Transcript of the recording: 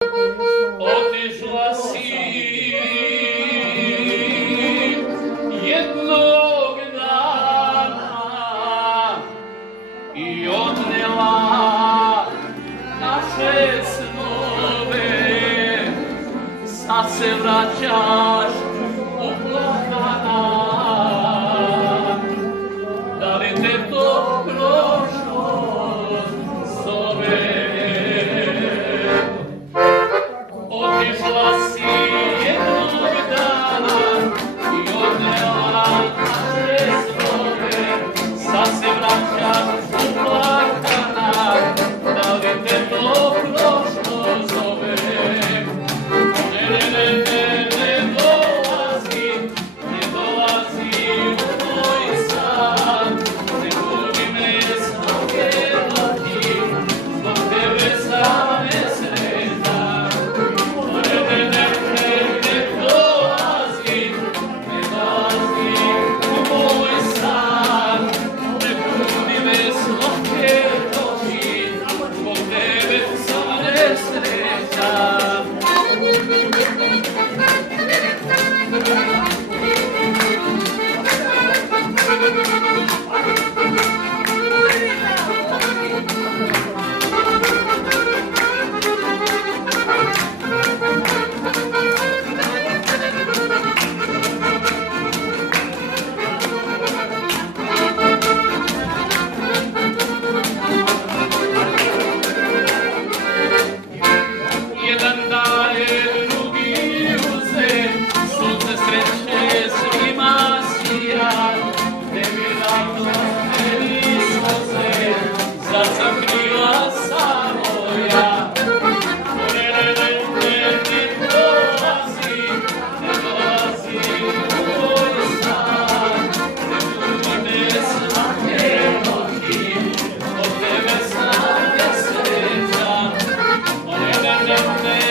Otišla si jednog dana i odnela naše snove, sad se vraćaš uplakana. Da li te to prošlost zove? Otišla si jednog dana i odnela naše snove, sad se vraćaš uplakana. Da li te to prošlost zove? Ne dolazi u moj san, ne budi me snoge noći, zbog tebe sam nesretan. Ne dolazi u moj san, ne budi me snoge noći, zbog tebe sam nesretan. Jedan daje, drugi uze, sunce sreće svima sija, tebi davno, tebi sloze, sad sam kriva samo ja. Ne dolazi u moj san, ne budi me svake noći, od tebe sam nesrećan. Ne